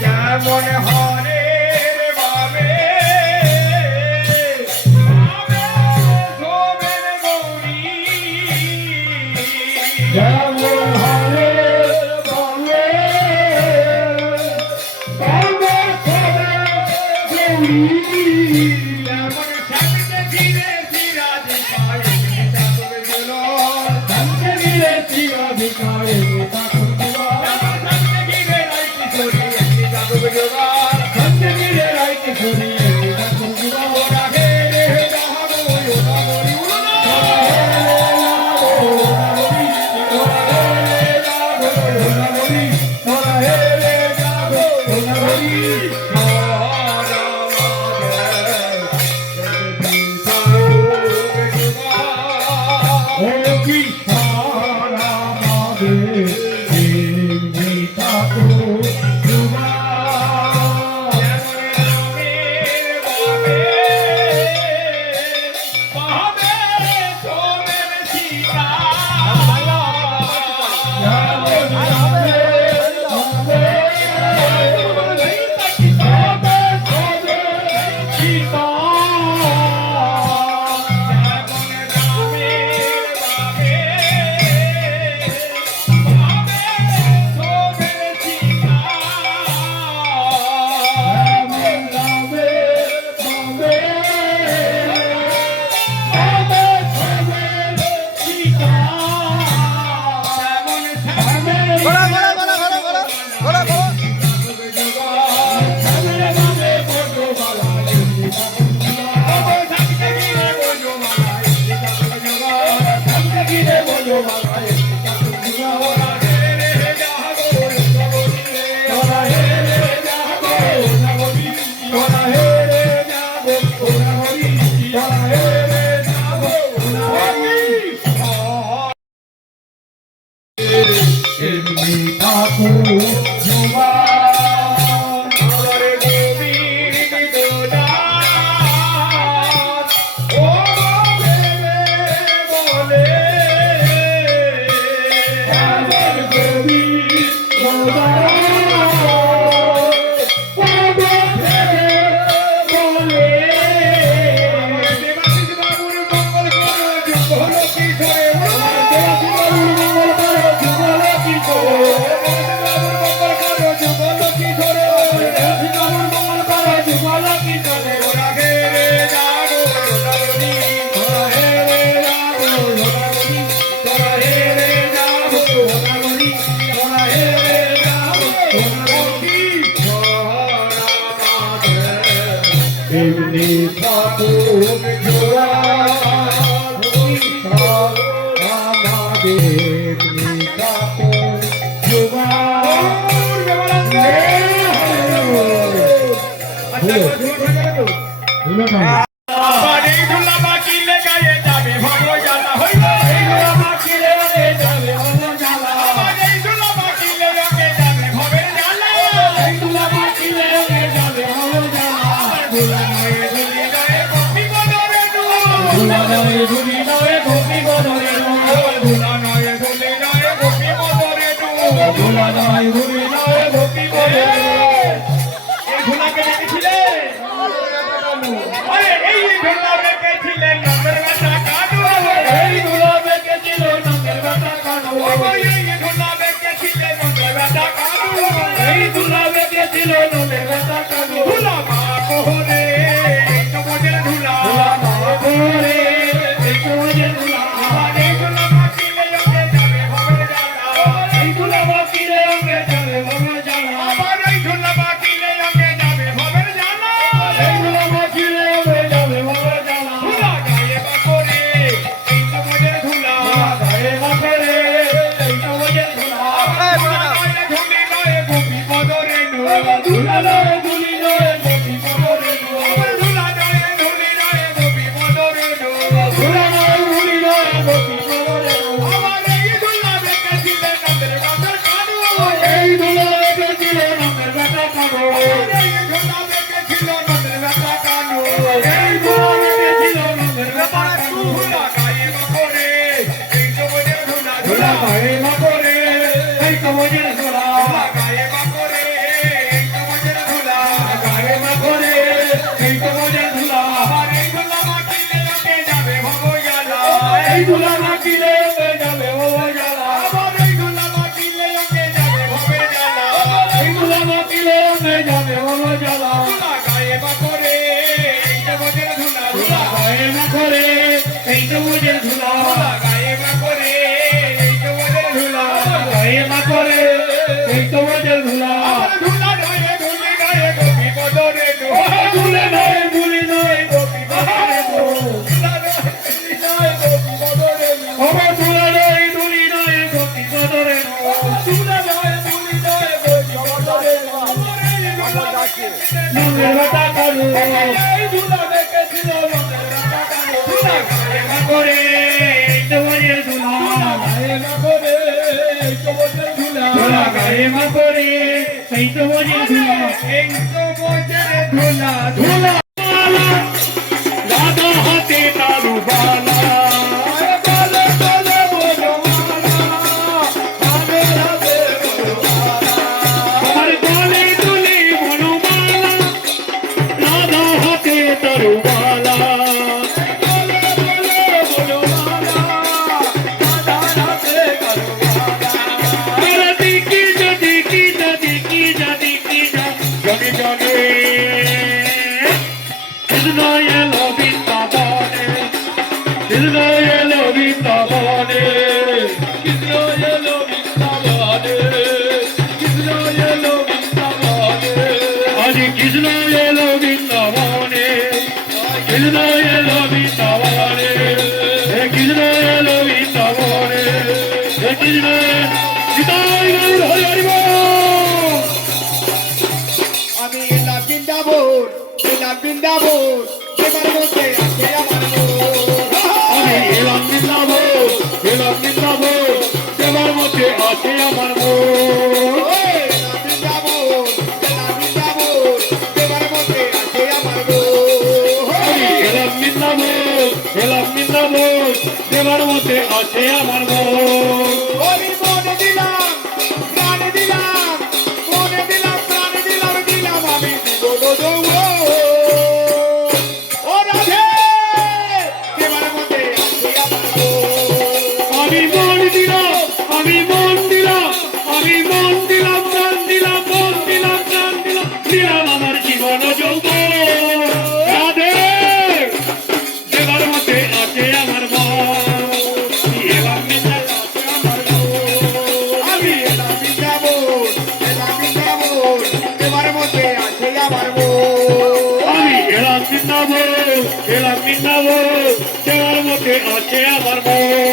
যেমন হরের বাবে শোভেন গৌরী যেমন হরের বাবে যেমন সামনে ধীরে ধীরাজ পায়ে ঠাকুর দিল সামনে ধীরে ধীরাধিকারে ঠাকুর দিল সামনে ধীরে রাইতে চলি ঠাকুর দিল সামনে ধীরে রাইতে চলি ঠাকুর দিল ওরা হে রে যাবো ওরা বলি ওরা হে রে যাবো ওরা বলি Bye. দুলা যায় দুলি যায় গোবিন্দরে মনের কথা করো এই দুলা দেখেছিল মনের কথা করো দুলা গায়ে মা করে তোমার দুলা গায়ে মা করে তোমার দুলা দুলা গায়ে মা করে এই তোমার দুলা এই তোমার দুলা দুলা রাধা হাতে তারু বালা বলে বলে বলো রাধে রাধে তোমার গলে তুলি বনমালা রাধা হাতে তারু বালা বলে বলে বলো রাধা হাতে তারু বালা দিকি যদি কি যদি কি যদি কি যদি যদি কৃষ্ণ এলো বৃন্দাবনে কৃষ্ণ এলো বৃন্দাবনে কৃষ্ণ এলো বৃন্দাবনে কৃষ্ণ এলো বৃন্দাবনে আজ কৃষ্ণ এলো বৃন্দাবনে কৃষ্ণ এলো বৃন্দাবনে কৃষ্ণ এলো বৃন্দাবনে কৃষ্ণ নিতাই গৌর হরি হরি বল। আমি এলাম বৃন্দাবন এলাম বৃন্দাবন এবার মধ্যে আছে আমার আমি এলাম বৃন্দাবন দেবার মধ্যে আছে আমার মন এলাম বৃন্দাবন এবার মধ্যে আছে আমার আমি এলাম বৃন্দাবন দেবার মধ্যে আছে আমার মন আমি মনে দিলাম প্রাণ দিলাম মনে দিলাম প্রাণ দিলাম দিলাম আমি দিব ও রাধে এবার মধ্যে আছে আমার আমি মন দিলাম আমি মন দিলাম আমি মন দিলাম প্রাণ দিলাম মন দিলাম প্রাণ দিলাম দিলাম আমার জীবন যৌবন রাধে দেবার মধ্যে আছে আমার মন এলাম আমি এলাম বৃন্দাবন এবার মধ্যে আছে আমার আমি এলাম বৃন্দাবন দেবার মধ্যে আছে আমার মন